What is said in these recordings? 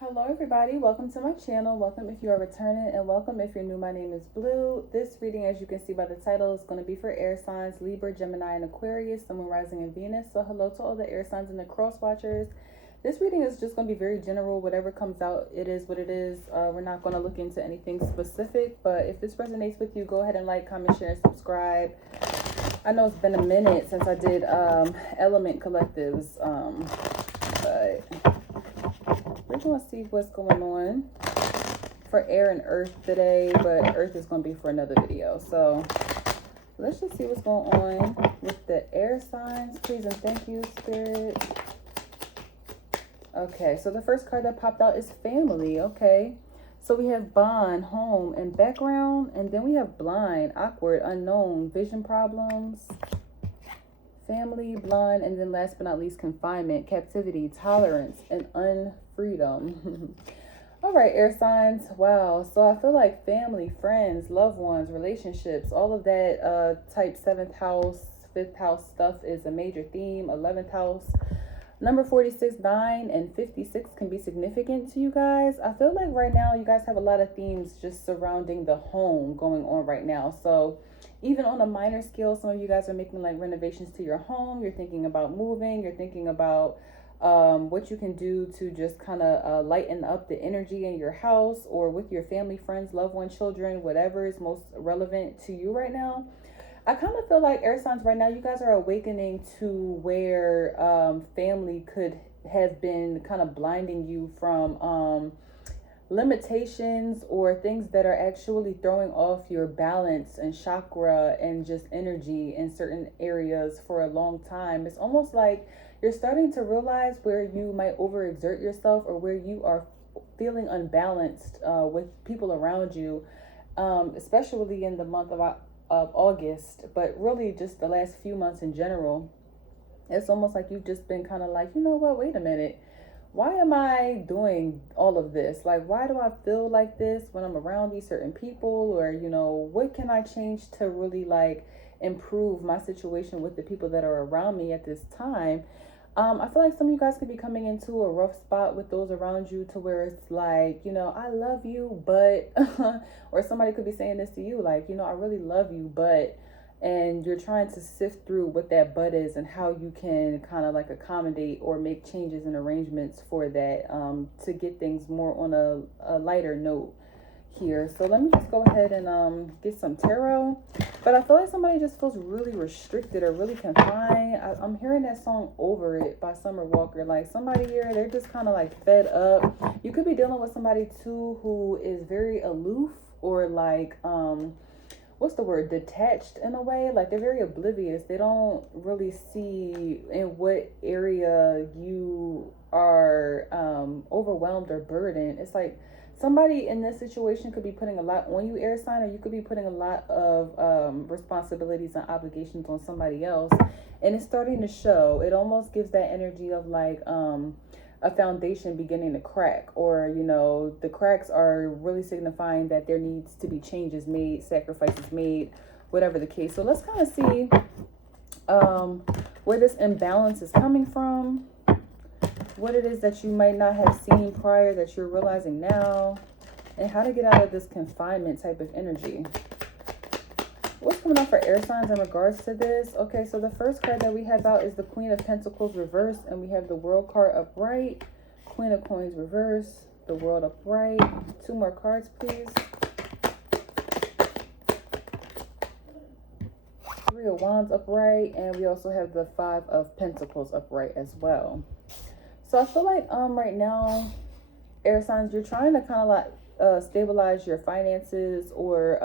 Hello everybody, welcome to my channel. Welcome if you are returning, and welcome if you're new. My name is Blue. This reading, as you can see by the title, is going to be for air signs Libra, Gemini, and Aquarius, Sun, Moon, Rising, and Venus. So hello to all the air signs and the cross watchers. This reading is just going to be very general. Whatever comes out, it is what it is. We're not going to look into anything specific, but if this resonates with you, go ahead and like, comment, share, and subscribe. I know it's been a minute since I did element collectives, but we're going to see what's going on for air and earth today, but earth is going to be for another video. So let's just see what's going on with the air signs. Please and thank you, Spirit. Okay, so the first card that popped out is family. Okay, so we have bond, home, and background, and then we have blind, awkward, unknown, vision problems, family, blind, and then last but not least, confinement, captivity, tolerance, and unfreedom. All right, air signs. Wow. So I feel like family, friends, loved ones, relationships, all of that type 7th house, 5th house stuff is a major theme. 11th house. Number 46, 9, and 56 can be significant to you guys. I feel like right now you guys have a lot of themes just surrounding the home going on right now. So even on a minor scale, some of you guys are making like renovations to your home. You're thinking about moving. You're thinking about what you can do to just kind of lighten up the energy in your house or with your family, friends, loved ones, children, whatever is most relevant to you right now. I kind of feel like air signs right now, you guys are awakening to where family could have been kind of blinding you from limitations or things that are actually throwing off your balance and chakra and just energy in certain areas for a long time. It's almost like you're starting to realize where you might overexert yourself or where you are feeling unbalanced with people around you, especially in the month of August, but really just the last few months in general. It's almost like you've just been kind of like, you know what, wait a minute. Why am I doing all of this? Like, why do I feel like this when I'm around these certain people? Or, you know, what can I change to really like improve my situation with the people that are around me at this time? I feel like some of you guys could be coming into a rough spot with those around you to where it's like, you know, I love you, but, or somebody could be saying this to you, like, you know, I really love you, but, and you're trying to sift through what that but is and how you can kind of like accommodate or make changes and arrangements for that, to get things more on a lighter note here. So let me just go ahead and get some tarot. But I feel like somebody just feels really restricted or really confined. I'm hearing that song Over It by Summer Walker. Like somebody here, they're just kind of like fed up. You could be dealing with somebody too who is very aloof or like what's the word, detached in a way. Like they're very oblivious. They don't really see in what area you are overwhelmed or burdened. It's like somebody in this situation could be putting a lot on you, air sign, or you could be putting a lot of responsibilities and obligations on somebody else, and it's starting to show. It almost gives that energy of like a foundation beginning to crack, or you know, the cracks are really signifying that there needs to be changes made, sacrifices made, whatever the case. So let's kind of see where this imbalance is coming from, what it is that you might not have seen prior that you're realizing now, and how to get out of this confinement type of energy. What's coming up for air signs in regards to this? Okay, so the first card that we have out is the Queen of Pentacles reversed, and we have the World card upright, Queen of Coins reversed, the World upright. 2 more cards, please. 3 of Wands upright, and we also have the 5 of Pentacles upright as well. So I feel like right now, air signs, you're trying to kind of like stabilize your finances, or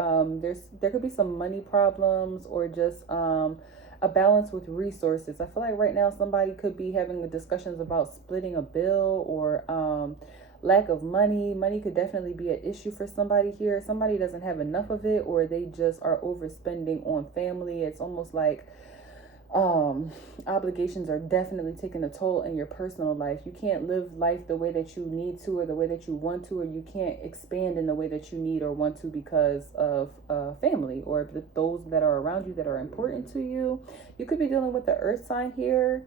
there could be some money problems, or just a balance with resources. I feel like right now somebody could be having discussions about splitting a bill, or lack of money. Money could definitely be an issue for somebody here. Somebody doesn't have enough of it, or they just are overspending on family. It's almost like obligations are definitely taking a toll in your personal life. You can't live life the way that you need to, or the way that you want to, or you can't expand in the way that you need or want to because of family or those that are around you that are important to you. You could be dealing with the earth sign here.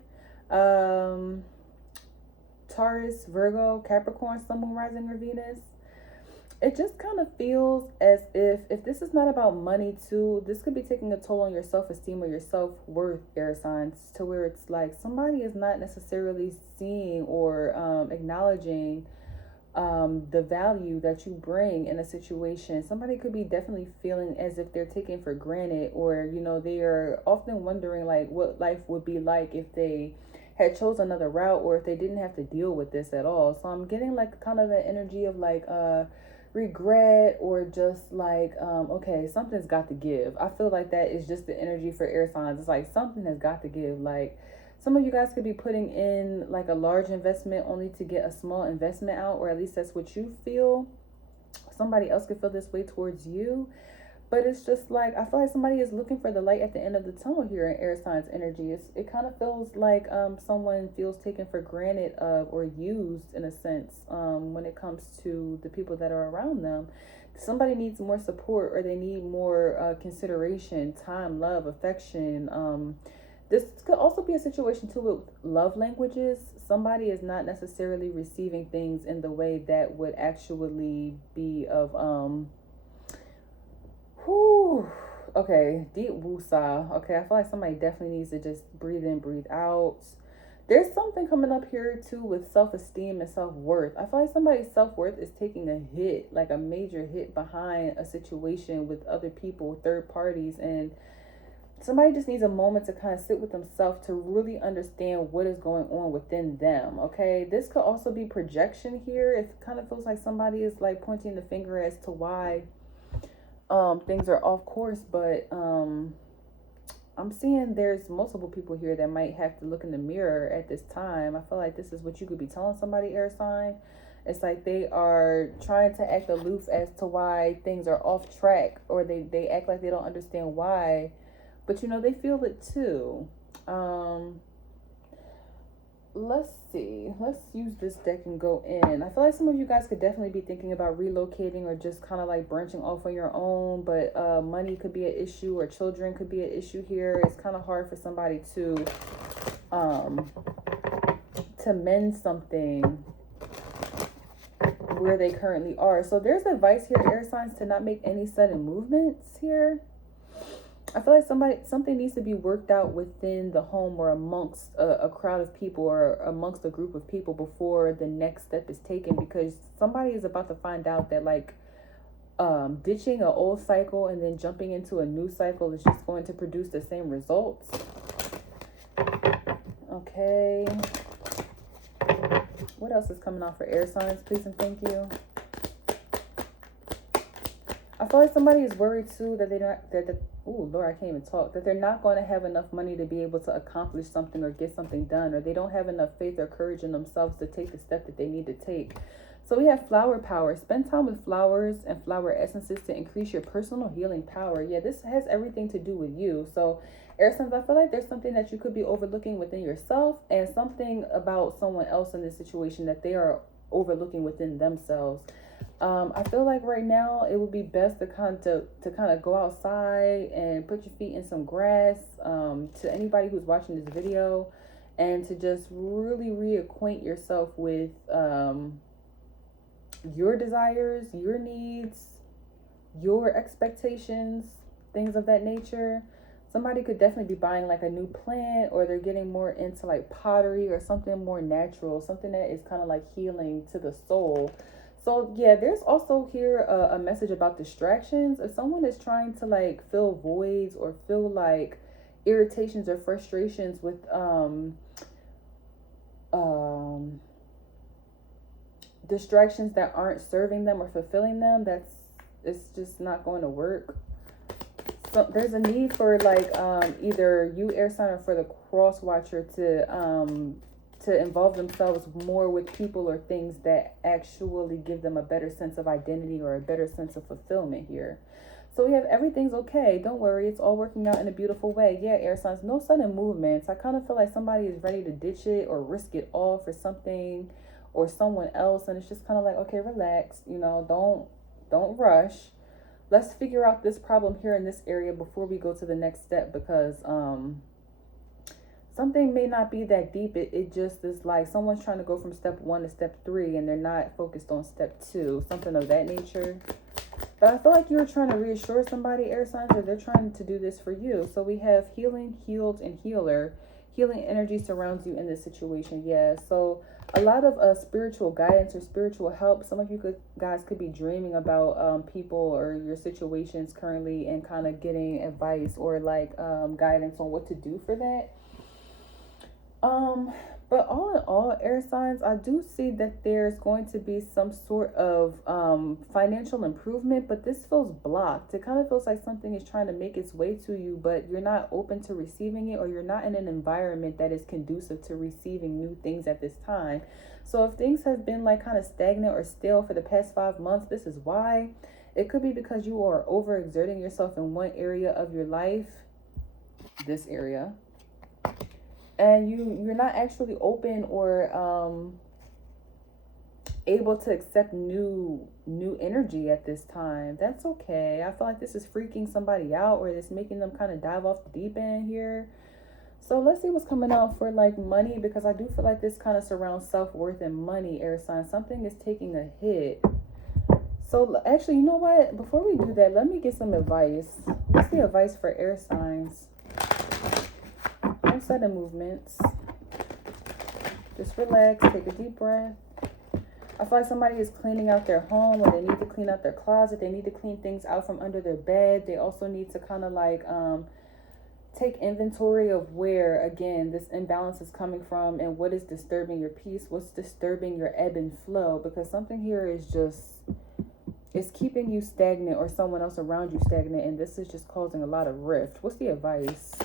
Taurus, Virgo, Capricorn, Sun, Moon, Rising, or Venus. It just kind of feels as if this is not about money too, this could be taking a toll on your self-esteem or your self-worth, air signs, to where it's like somebody is not necessarily seeing or acknowledging the value that you bring in a situation. Somebody could be definitely feeling as if they're taken for granted, or, you know, they are often wondering like what life would be like if they had chose another route, or if they didn't have to deal with this at all. So I'm getting like kind of an energy of like regret, or just like okay, something's got to give. I feel like that is just the energy for air signs. It's like something has got to give. Like some of you guys could be putting in like a large investment only to get a small investment out, or at least that's what you feel. Somebody else could feel this way towards you. But it's just like, I feel like somebody is looking for the light at the end of the tunnel here in air signs energy. It kind of feels like someone feels taken for granted of, or used in a sense, when it comes to the people that are around them. Somebody needs more support, or they need more consideration, time, love, affection. This could also be a situation too with love languages. Somebody is not necessarily receiving things in the way that would actually be of okay, deep woosah. Okay, I feel like somebody definitely needs to just breathe in, breathe out. There's something coming up here too with self-esteem and self-worth. I feel like somebody's self-worth is taking a hit, like a major hit behind a situation with other people, third parties, and somebody just needs a moment to kind of sit with themselves to really understand what is going on within them. Okay, this could also be projection here. It kind of feels like somebody is like pointing the finger as to why things are off course, but I'm seeing there's multiple people here that might have to look in the mirror at this time. I feel like this is what you could be telling somebody, air sign. It's like they are trying to act aloof as to why things are off track, or they act like they don't understand why, but you know, they feel it too. Let's see. Let's use this deck and go in. I feel like some of you guys could definitely be thinking about relocating, or just kind of like branching off on your own, but money could be an issue, or children could be an issue here. It's kind of hard for somebody to mend something where they currently are. So there's advice here, air signs, to not make any sudden movements here. I feel like something needs to be worked out within the home, or amongst a crowd of people, or amongst a group of people, before the next step is taken, because somebody is about to find out that like ditching an old cycle and then jumping into a new cycle is just going to produce the same results. Okay, what else is coming out for air signs, please and thank you? I feel like somebody is worried too that oh Lord, I can't even talk, that they're not going to have enough money to be able to accomplish something or get something done, or they don't have enough faith or courage in themselves to take the step that they need to take. So we have flower power. Spend time with flowers and flower essences to increase your personal healing power. Yeah, this has everything to do with you. So air signs, I feel like there's something that you could be overlooking within yourself, and something about someone else in this situation that they are overlooking within themselves. I feel like right now it would be best to kind of go outside and put your feet in some grass, to anybody who's watching this video, and to just really reacquaint yourself with your desires, your needs, your expectations, things of that nature. Somebody could definitely be buying like a new plant, or they're getting more into like pottery or something more natural, something that is kind of like healing to the soul. So yeah, there's also here a message about distractions. If someone is trying to like fill voids, or feel like irritations or frustrations with distractions that aren't serving them or fulfilling them, it's just not going to work. So there's a need for like either you, air sign, or for the cross watcher to involve themselves more with people or things that actually give them a better sense of identity, or a better sense of fulfillment here. So we have everything's okay. Don't worry. It's all working out in a beautiful way. Yeah, air signs, no sudden movements. I kind of feel like somebody is ready to ditch it or risk it all for something or someone else. And it's just kind of like, okay, relax. You know, don't rush. Let's figure out this problem here in this area before we go to the next step, because something may not be that deep. It just is like someone's trying to go from step 1 to step 3 and they're not focused on step 2, something of that nature. But I feel like you're trying to reassure somebody, air signs, or they're trying to do this for you. So we have healing, healed, and healer. Healing energy surrounds you in this situation. Yeah, so a lot of spiritual guidance or spiritual help. Some of you guys could be dreaming about people or your situations currently and kind of getting advice or like guidance on what to do for that. But all in all, air signs, I do see that there's going to be some sort of financial improvement, but this feels blocked. It kind of feels like something is trying to make its way to you, but you're not open to receiving it, or you're not in an environment that is conducive to receiving new things at this time. So if things have been like kind of stagnant or stale for the past 5 months, this is why. It could be because you are overexerting yourself in one area of your life, this area, and you're not actually open or able to accept new energy at this time. That's okay. I feel like this is freaking somebody out, or it's making them kind of dive off the deep end here. So let's see what's coming out for like money, because I do feel like this kind of surrounds self-worth and money, air sign. Something is taking a hit. So actually, you know what, before we do that, let me get some advice. What's the advice for air signs? Sudden movements. Just relax, take a deep breath. I feel like somebody is cleaning out their home, or they need to clean out their closet. They need to clean things out from under their bed. They also need to kind of like take inventory of where, again, this imbalance is coming from and what is disturbing your peace, what's disturbing your ebb and flow, because something here is just, it's keeping you stagnant or someone else around you stagnant, and this is just causing a lot of rift. What's the advice?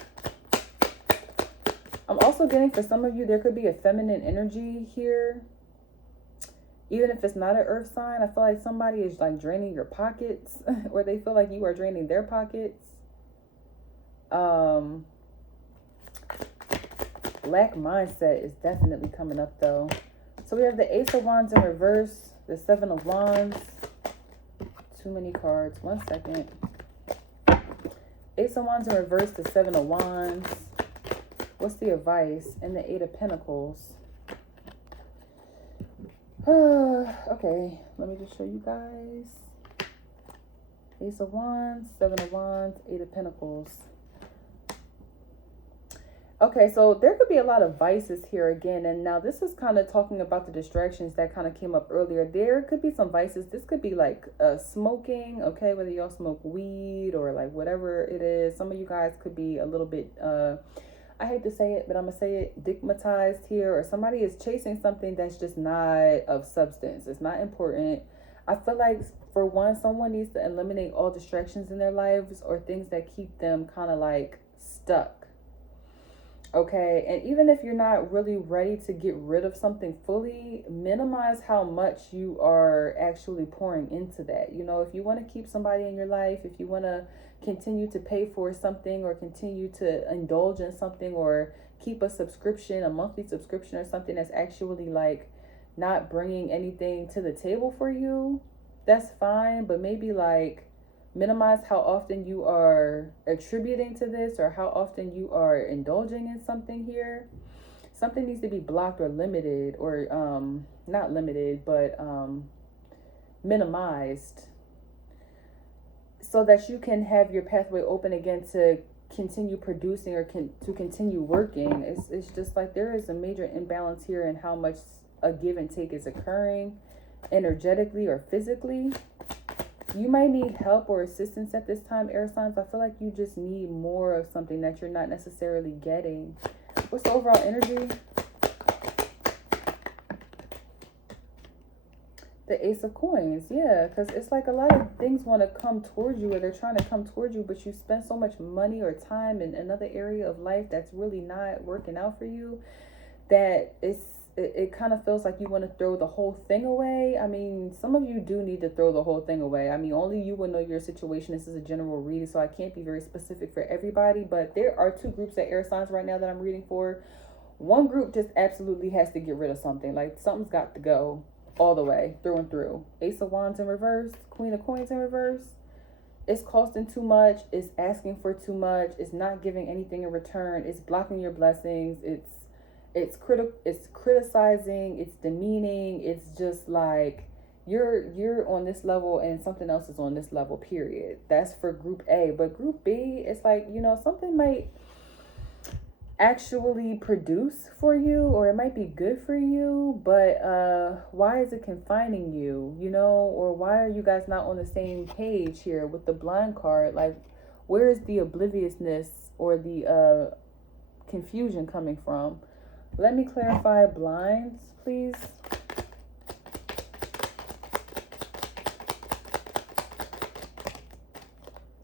I'm also getting, for some of you, there could be a feminine energy here. Even if it's not an earth sign, I feel like somebody is like draining your pockets or they feel like you are draining their pockets. Lack mindset is definitely coming up though. So we have the Ace of Wands in reverse, the Seven of Wands. Too many cards. 1 second. Ace of Wands in reverse, the Seven of Wands. What's the advice? And the Eight of Pentacles. Okay, let me just show you guys. Ace of Wands, Seven of Wands, Eight of Pentacles. Okay, so there could be a lot of vices here again. And now this is kind of talking about the distractions that kind of came up earlier. There could be some vices. This could be like smoking, okay? Whether y'all smoke weed or like whatever it is. Some of you guys could be a little bit, I hate to say it, but I'm going to say it, stigmatized here. Or somebody is chasing something that's just not of substance. It's not important. I feel like, for one, someone needs to eliminate all distractions in their lives or things that keep them kind of like stuck. Okay, and even if you're not really ready to get rid of something fully, minimize how much you are actually pouring into that. You know, if you want to keep somebody in your life, if you want to continue to pay for something or continue to indulge in something or keep a subscription, a monthly subscription or something that's actually like not bringing anything to the table for you, that's fine. But maybe like minimize how often you are attributing to this or how often you are indulging in something here. Something needs to be blocked or limited, or not limited, but minimized, so that you can have your pathway open again to continue producing or to continue working. It's just like there is a major imbalance here in how much a give and take is occurring energetically or physically. You might need help or assistance at this time, air signs. I feel like you just need more of something that you're not necessarily getting. What's the overall energy? The Ace of Coins. Yeah, because it's like a lot of things want to come towards you, or they're trying to come towards you, but you spend so much money or time in another area of life that's really not working out for you, that it kind of feels like you want to throw the whole thing away. I mean, some of you do need to throw the whole thing away. I mean, only you will know your situation. This is a general reading, so I can't be very specific for everybody. But there are two groups of air signs right now that I'm reading for. One group just absolutely has to get rid of something. Like something's got to go all the way, through and through. Ace of Wands in reverse, Queen of Coins in reverse. it's costing too much, it's asking for too much, it's not giving anything in return, it's blocking your blessings, it's criticizing, it's demeaning, it's just like you're on this level and something else is on this level, period. That's for group A. But group B, it's like, you know, something might actually produce for you, or it might be good for you, but why is it confining you, you know? Or why are you guys not on the same page here with the blind card? Like, where is the obliviousness or the confusion coming from? Let me clarify blinds, please.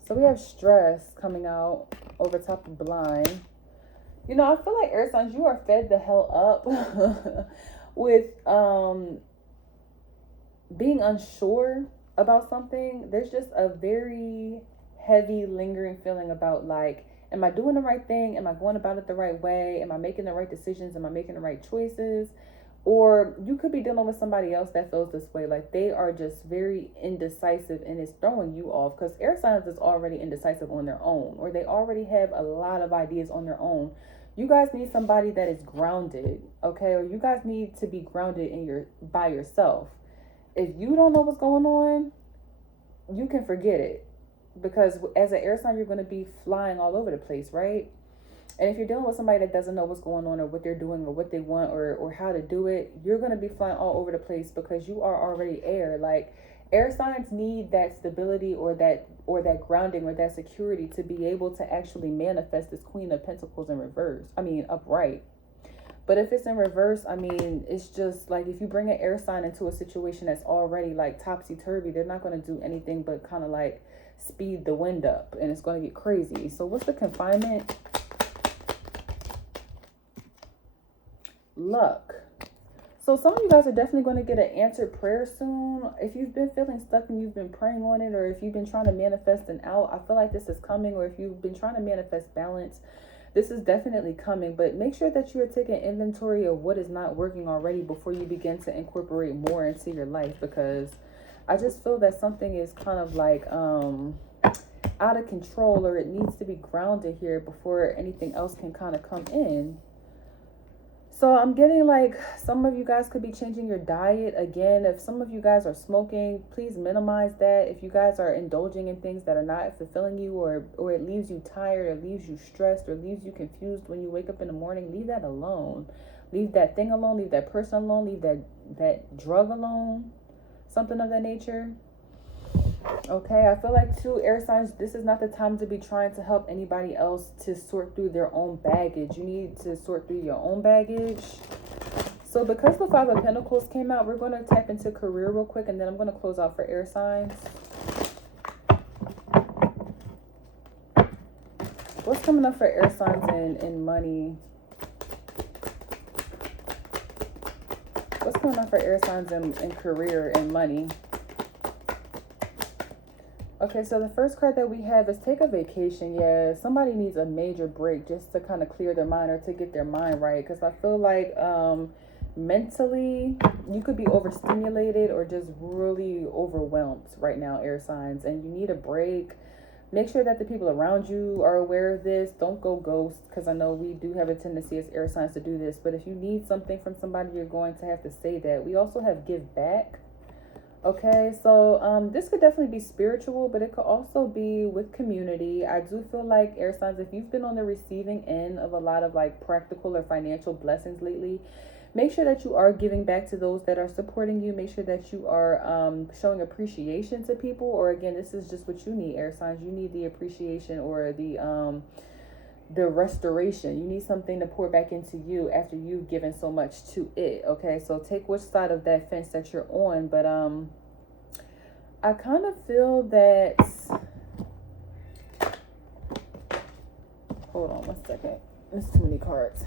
So we have stress coming out over top of blind. You know, I feel like air signs, you are fed the hell up with being unsure about something. There's just a very heavy lingering feeling about like, am I doing the right thing? Am I going about it the right way? Am I making the right decisions? Am I making the right choices? Or you could be dealing with somebody else that feels this way. Like they are just very indecisive and it's throwing you off, because air signs is already indecisive on their own, or they already have a lot of ideas on their own. You guys need somebody that is grounded, okay? Or you guys need to be grounded by yourself. If you don't know what's going on, you can forget it, because as an air sign, you're going to be flying all over the place, right? And if you're dealing with somebody that doesn't know what's going on or what they're doing or what they want or how to do it, you're going to be flying all over the place because you are already air. Like air signs need that stability or that grounding or that security to be able to actually manifest this Queen of Pentacles in reverse. I mean, upright. But if it's in reverse, I mean, it's just like if you bring an air sign into a situation that's already like topsy-turvy, they're not going to do anything but kind of like speed the wind up and it's going to get crazy. So what's the confinement? Luck. So some of you guys are definitely going to get an answered prayer soon. If you've been feeling stuck and you've been praying on it, or if you've been trying to manifest an out, I feel like this is coming. Or if you've been trying to manifest balance, this is definitely coming. But make sure that you are taking inventory of what is not working already before you begin to incorporate more into your life, because I just feel that something is kind of like out of control, or it needs to be grounded here before anything else can kind of come in. So I'm getting like some of you guys could be changing your diet. Again, if some of you guys are smoking, please minimize that. If you guys are indulging in things that are not fulfilling you, or it leaves you tired, or leaves you stressed, or leaves you confused when you wake up in the morning, leave that alone. Leave that thing alone. Leave that person alone. Leave that drug alone. Something of that nature. Okay, I feel like too, air signs, this is not the time to be trying to help anybody else to sort through their own baggage. You need to sort through your own baggage. So because the Five of Pentacles came out, we're going to tap into career real quick, and then I'm going to close out for air signs. What's coming up for air signs in money? What's coming up for air signs in career and money? Okay, so the first card that we have is take a vacation. Yeah, somebody needs a major break just to kind of clear their mind or to get their mind right. Because I feel like mentally, you could be overstimulated or just really overwhelmed right now, air signs. And you need a break. Make sure that the people around you are aware of this. Don't go ghost, because I know we do have a tendency as air signs to do this. But if you need something from somebody, you're going to have to say that. We also have give back. Okay, so this could definitely be spiritual, but it could also be with community. I do feel like air signs, if you've been on the receiving end of a lot of like practical or financial blessings lately, make sure that you are giving back to those that are supporting you. Make sure that you are showing appreciation to people. Or again, this is just what you need, air signs. You need the appreciation or the restoration. You need something to pour back into you after you've given so much to it. Okay, so take which side of that fence that you're on. But I kind of feel that, hold on one second, there's too many cards.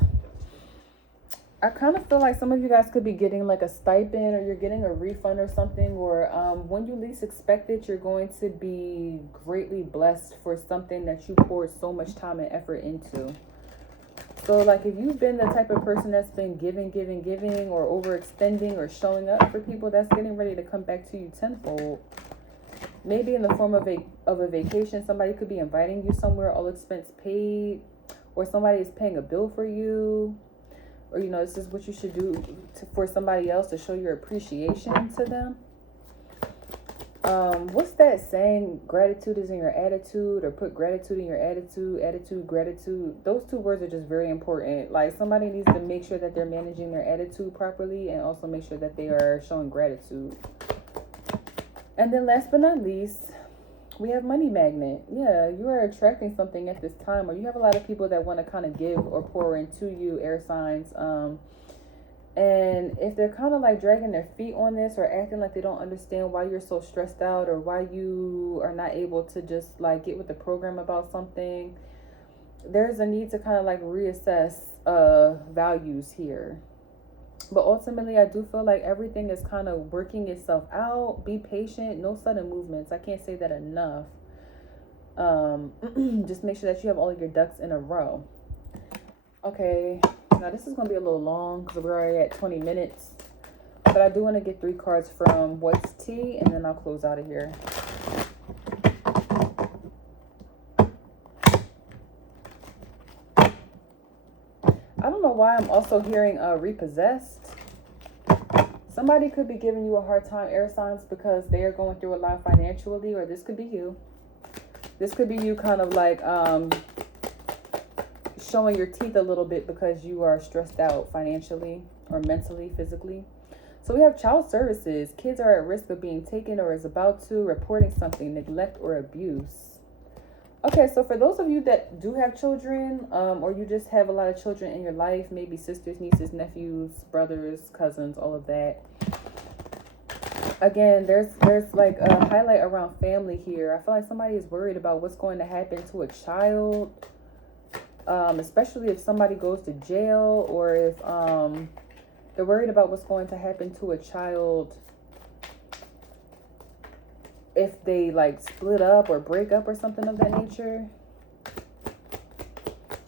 I kind of feel like some of you guys could be getting like a stipend, or you're getting a refund or something, or when you least expect it, you're going to be greatly blessed for something that you poured so much time and effort into. So like if you've been the type of person that's been giving, or overextending or showing up for people, that's getting ready to come back to you tenfold. maybe in the form of a vacation. Somebody could be inviting you somewhere, all expense paid, or somebody is paying a bill for you, or you know, this is what you should do for somebody else to show your appreciation to them. What's that saying? Gratitude is in your attitude, or put gratitude in your attitude. Attitude, gratitude. Those two words are just very important. Like, somebody needs to make sure that they're managing their attitude properly, and also make sure that they are showing gratitude. And then last but not least, we have money magnet. Yeah, you are attracting something at this time, or you have a lot of people that want to kind of give or pour into you, air signs. And if they're kind of like dragging their feet on this, or acting like they don't understand why you're so stressed out, or why you are not able to just like get with the program about something, there's a need to kind of like reassess values here. But ultimately, I do feel like everything is kind of working itself out. Be patient, no sudden movements. I can't say that enough. Just make sure that you have all of your ducks in a row. Okay, now this is going to be a little long because we're already at 20 minutes. But I do want to get 3 cards from What's Tea, and then I'll close out of here. I don't know why I'm also hearing repossessed. Somebody could be giving you a hard time, air signs, because they are going through a lot financially, or this could be you. This could be you kind of like showing your teeth a little bit because you are stressed out financially or mentally, physically. So we have child services. Kids are at risk of being taken or is about to, reporting something, neglect or abuse. Okay, so for those of you that do have children, or you just have a lot of children in your life, maybe sisters, nieces, nephews, brothers, cousins, all of that. Again, there's like a highlight around family here. I feel like somebody is worried about what's going to happen to a child, especially if somebody goes to jail, or if they're worried about what's going to happen to a child if they like split up or break up or something of that nature.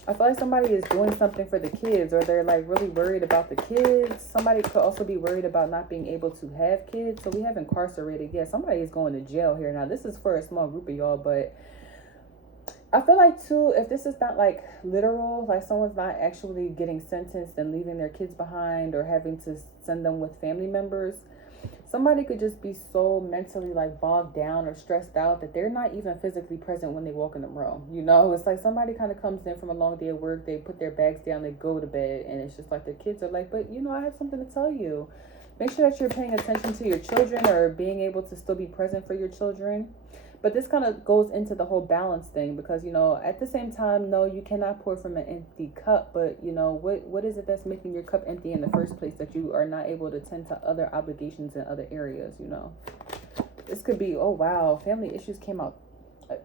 I feel like somebody is doing something for the kids, or they're like really worried about the kids. Somebody could also be worried about not being able to have kids. So we have incarcerated. Yeah, somebody is going to jail here. Now, this is for a small group of y'all, but I feel like too, if this is not like literal, like someone's not actually getting sentenced and leaving their kids behind, or having to send them with family members, somebody could just be so mentally like bogged down or stressed out that they're not even physically present when they walk in the room. You know, it's like somebody kind of comes in from a long day of work, they put their bags down, they go to bed, and it's just like the kids are like, but you know, I have something to tell you. Make sure that you're paying attention to your children, or being able to still be present for your children. But this kind of goes into the whole balance thing, because, you know, at the same time, no, you cannot pour from an empty cup. But, you know, what is it that's making your cup empty in the first place, that you are not able to tend to other obligations in other areas, you know? This could be, oh, wow, family issues came out.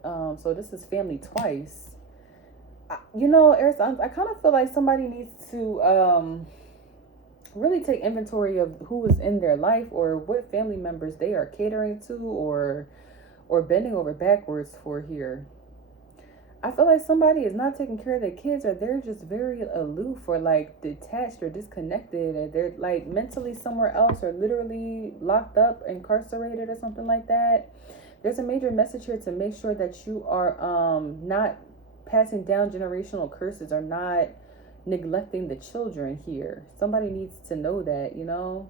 So this is family twice. You know, I kind of feel like somebody needs to really take inventory of who is in their life, or what family members they are catering to, or bending over backwards for here. I feel like somebody is not taking care of their kids, or they're just very aloof, or like detached or disconnected, or they're like mentally somewhere else, or literally locked up, incarcerated, or something like that. There's a major message here to make sure that you are not passing down generational curses, or not neglecting the children here. Somebody needs to know that, you know.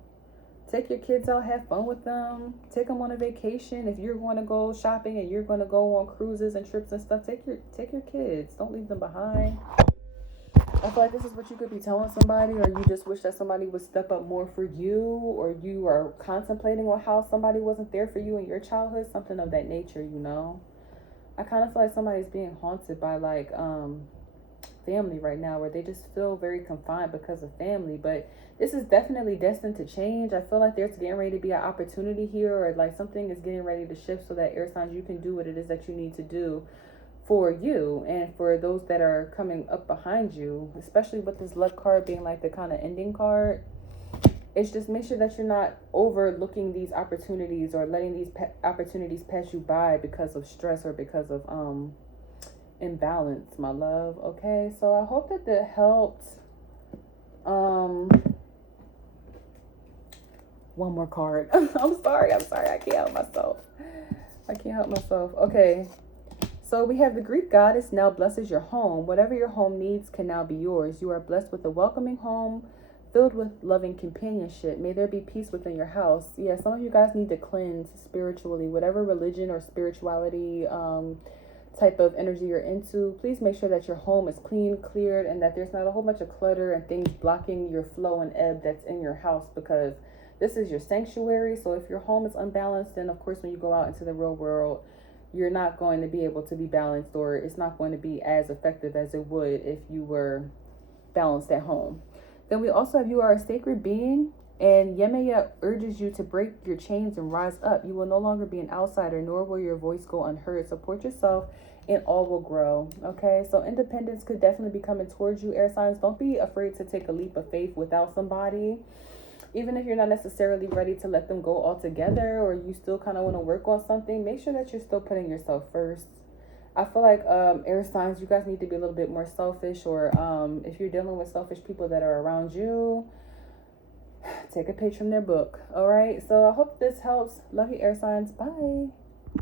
Take your kids out, have fun with them. Take them on a vacation. If you're going to go shopping and you're going to go on cruises and trips and stuff, take your kids. Don't leave them behind. I feel like this is what you could be telling somebody, or you just wish that somebody would step up more for you, or you are contemplating on how somebody wasn't there for you in your childhood, something of that nature, you know. I kind of feel like somebody's being haunted by like family right now, where they just feel very confined because of family. But this is definitely destined to change. I feel like there's getting ready to be an opportunity here, or like something is getting ready to shift, so that air signs, you can do what it is that you need to do for you and for those that are coming up behind you, especially with this luck card being like the kind of ending card. It's just make sure that you're not overlooking these opportunities, or letting these opportunities pass you by because of stress, or because of imbalance, my love. Okay, so I hope that helped. One more card. I'm sorry, I can't help myself. I can't help myself. Okay. So we have the Greek goddess now blesses your home. Whatever your home needs can now be yours. You are blessed with a welcoming home filled with loving companionship. May there be peace within your house. Yeah, some of you guys need to cleanse spiritually. Whatever religion or spirituality type of energy you're into, please make sure that your home is clean, cleared, and that there's not a whole bunch of clutter and things blocking your flow and ebb that's in your house, because this is your sanctuary. So if your home is unbalanced, then of course when you go out into the real world, you're not going to be able to be balanced, or it's not going to be as effective as it would if you were balanced at home. Then we also have you are a sacred being, and Yemaya urges you to break your chains and rise up. You will no longer be an outsider, nor will your voice go unheard. Support yourself and all will grow. Okay, so independence could definitely be coming towards you, air signs. Don't be afraid to take a leap of faith without somebody. Even if you're not necessarily ready to let them go altogether, or you still kind of want to work on something, make sure that you're still putting yourself first. I feel like air signs, you guys need to be a little bit more selfish, or if you're dealing with selfish people that are around you, take a page from their book. All right, so I hope this helps. Love you, air signs. Bye.